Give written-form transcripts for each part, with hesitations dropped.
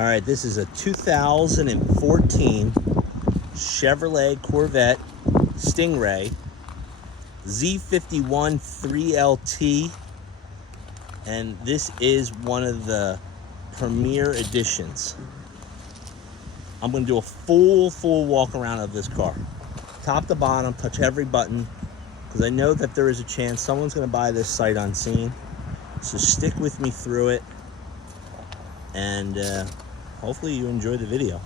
All right, this is a 2014 Chevrolet Corvette Stingray Z51 3LT, and this is one of the premier editions. I'm going to do a full walk around of this car, top to bottom, touch every button, because I know that there is a chance someone's going to buy this sight unseen. So stick with me through it, and hopefully you enjoy the video.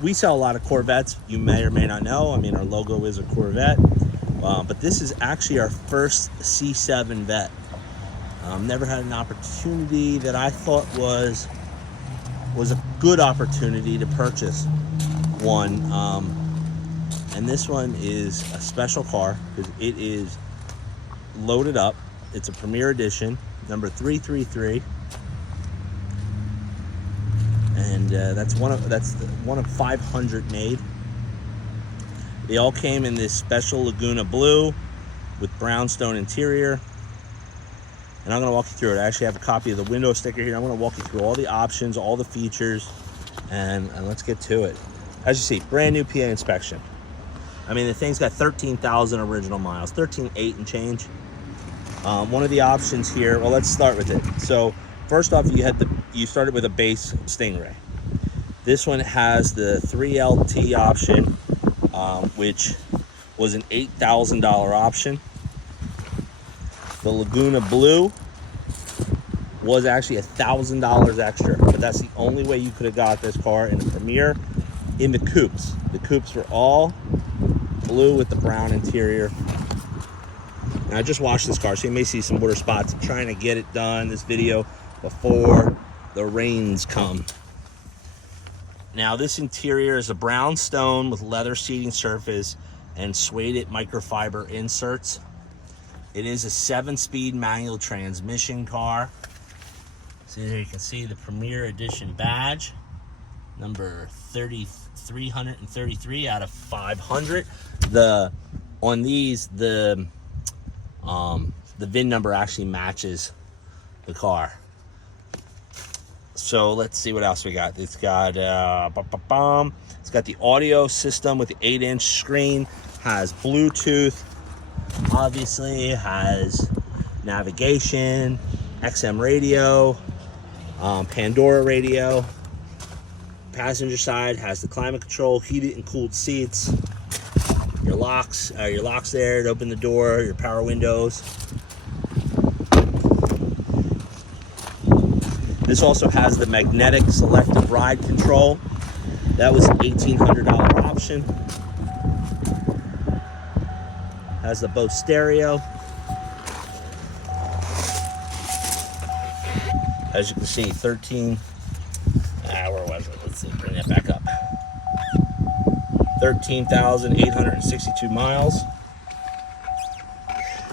We sell a lot of Corvettes. You may or may not know. I mean, our logo is a Corvette, but this is actually our first C7 vet. Never had an opportunity that I thought was a good opportunity to purchase one, and this one is a special car because it is loaded up. It's a Premier Edition, number 333. And that's one of 500 made. They all came in this special Laguna blue with brownstone interior. And I'm going to walk you through it. I actually have a copy of the window sticker here. I'm going to walk you through all the options, all the features, and let's get to it. As you see, brand new PA inspection. I mean, the thing's got 13,000 original miles, 13,800 and change. One of the options here, well, let's start with it. So first off, you started with a base Stingray. This one has the 3LT option, which was an $8,000 option. The Laguna Blue was actually $1,000 extra, but that's the only way you could have got this car in a Premier. In the coupes, the coupes were all blue with the brown interior. And I just washed this car, so you may see some water spots. I'm trying to get it done, this video, before the rains come. Now, this interior is a brown stone with leather seating surface and suede microfiber inserts. It is a 7-speed manual transmission car. So there you can see the Premier Edition badge, number 333 out of 500. On these, the VIN number actually matches the car. So let's see what else we got. It's got it's got the audio system with the 8-inch screen, has Bluetooth, obviously has navigation, XM radio, Pandora radio. Passenger side has the climate control, heated and cooled seats, your locks there to open the door, your power windows. This also has the magnetic selective ride control. That was an $1,800 option. Has the Bose stereo. As you can see, where was it? Let's see, bring that back up. 13,862 miles.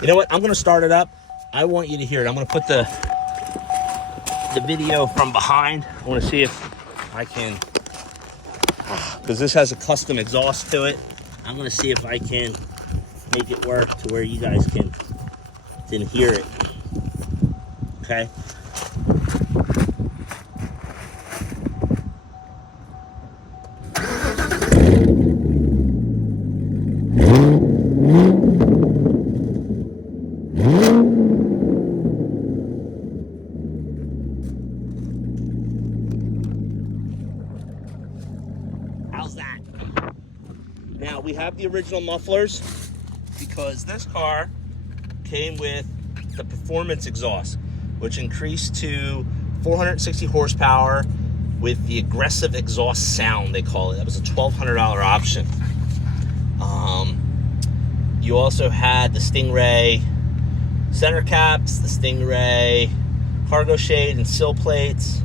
You know what? I'm going to start it up. I want you to hear it. I'm going to put the video from behind. I want to see if I can, because this has a custom exhaust to it. I'm going to see if I can make it work to where you guys can hear it. Okay. How's that? Now, we have the original mufflers because this car came with the performance exhaust, which increased to 460 horsepower with the aggressive exhaust sound, they call it. That was a $1,200 option. You also had the Stingray center caps, the Stingray cargo shade and sill plates,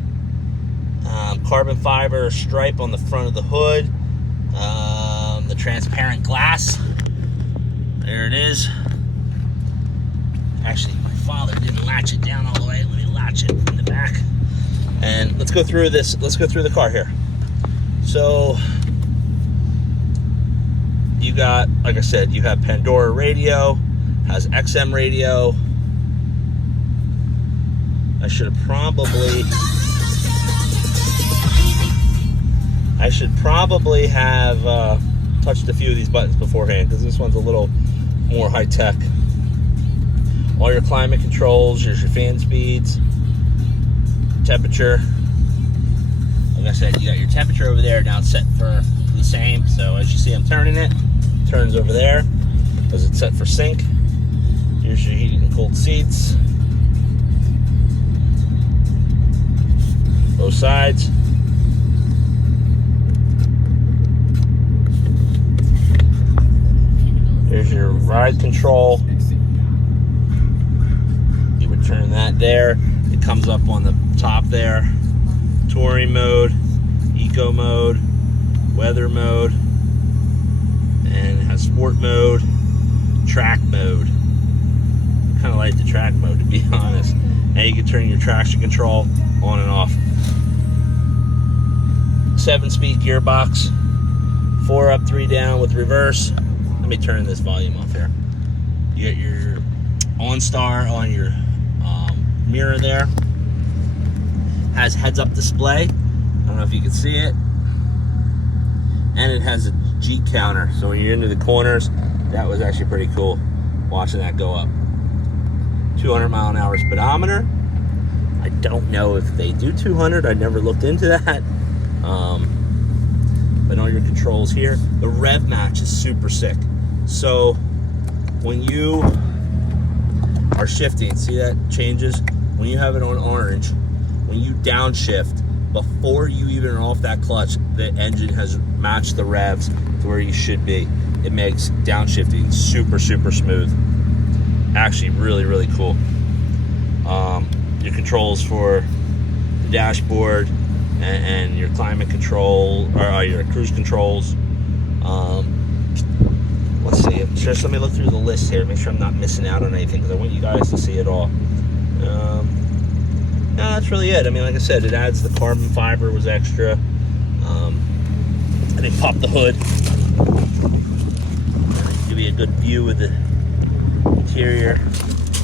carbon fiber stripe on the front of the hood, the transparent glass. There it is. Actually, my father didn't latch it down all the way. Let me latch it in the back. And let's go through this. Let's go through the car here. So you got, like I said, you have Pandora radio, has XM radio. I should have probably I should probably have touched a few of these buttons beforehand, because this one's a little more high-tech. All your climate controls, here's your fan speeds, temperature. Like I said, you got your temperature over there. Now it's set for the same. So as you see, I'm turning it. Turns over there because it's set for sync. Here's your heated and cooled seats. Both sides. Here's your ride control. You would turn that there. It comes up on the top there. Touring mode, eco mode, weather mode, and it has sport mode, track mode. Kind of like the track mode, to be honest. And you can turn your traction control on and off. 7-speed gearbox, 4 up, 3 down with reverse. Let me turn this volume off here. You got your OnStar on your mirror there. Has heads-up display. I don't know if you can see it. And it has a G counter. So when you're into the corners, that was actually pretty cool watching that go up. 200 mile an hour speedometer. I don't know if they do 200. I never looked into that. But all your controls here. The rev match is super sick. So when you are shifting, see that changes? When you have it on orange, when you downshift, before you even are off that clutch, the engine has matched the revs to where you should be. It makes downshifting super, super smooth. Actually, really, really cool. Your controls for the dashboard and your climate control, or your cruise controls. Let's see. Just let me look through the list here, make sure I'm not missing out on anything, because I want you guys to see it all. No, that's really it. I mean, like I said, it adds the carbon fiber was extra. And they pop the hood. Give you a good view of the interior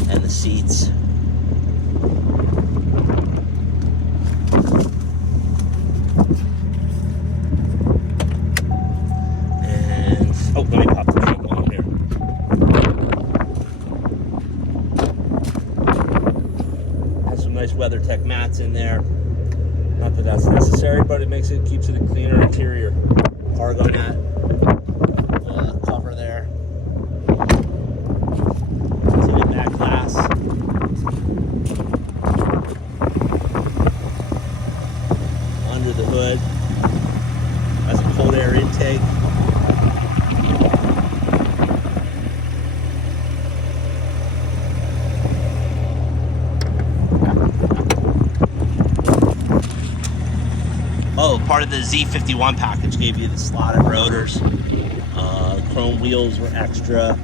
and the seats. And oh, let me pop the trunk on here. Has some nice WeatherTech mats in there. Not that that's necessary, but it keeps it a cleaner interior. Cargo mat, cover there. Tinted back glass. Under the hood, has a cold air intake. Oh, part of the Z51 package gave you the slotted rotors. Chrome wheels were extra.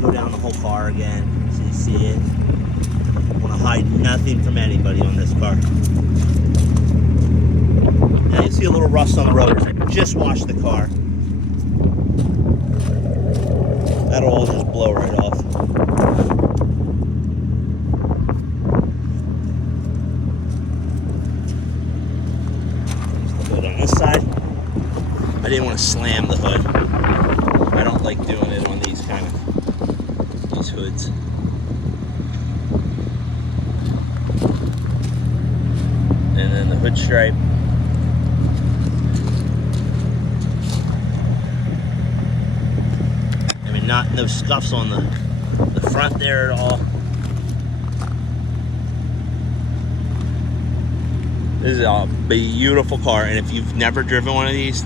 Go down the whole car again so you see it. I want to hide nothing from anybody on this car. Now you see a little rust on the rotors. I just washed the car. That'll all just blow right off. On this side, I didn't want to slam the hood. I don't like doing it on these hoods. And then the hood stripe. I mean, no scuffs on the front there at all. This is a beautiful car, and if you've never driven one of these,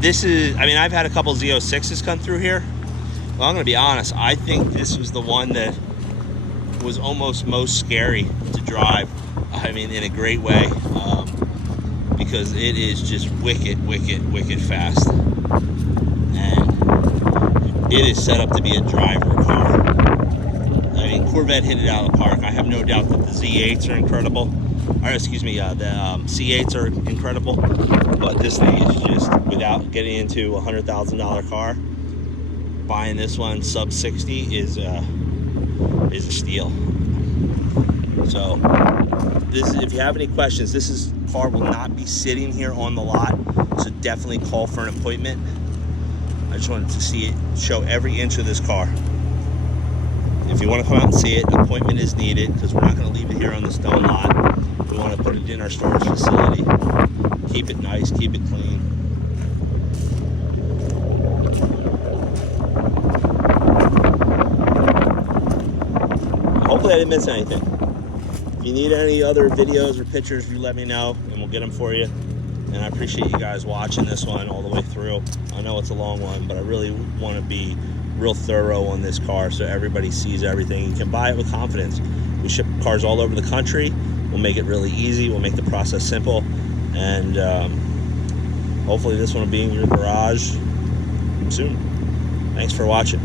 this is, I mean, I've had a couple Z06s come through here. Well, I'm gonna be honest, I think this was the one that was almost most scary to drive. I mean, in a great way, because it is just wicked fast. And it is set up to be a driver car. I mean, Corvette hit it out of the park. I have no doubt that the Z8s are incredible. Or excuse me, the C8s are incredible, but this thing is just, without getting into a $100,000 car, buying this one sub 60 is a steal. So this, if you have any questions, this is car will not be sitting here on the lot, so definitely call for an appointment. I just wanted to see it, show every inch of this car. If you want to come out and see it, an appointment is needed because we're not going to leave it here on the stone lot. We want to put it in our storage facility. Keep it nice, keep it clean. Hopefully I didn't miss anything. If you need any other videos or pictures, you let me know and we'll get them for you. And I appreciate you guys watching this one all the way through. I know it's a long one, but I really want to be real thorough on this car so everybody sees everything. You can buy it with confidence. We ship cars all over the country. We'll make it really easy. We'll make the process simple. And hopefully this one will be in your garage soon. Thanks for watching.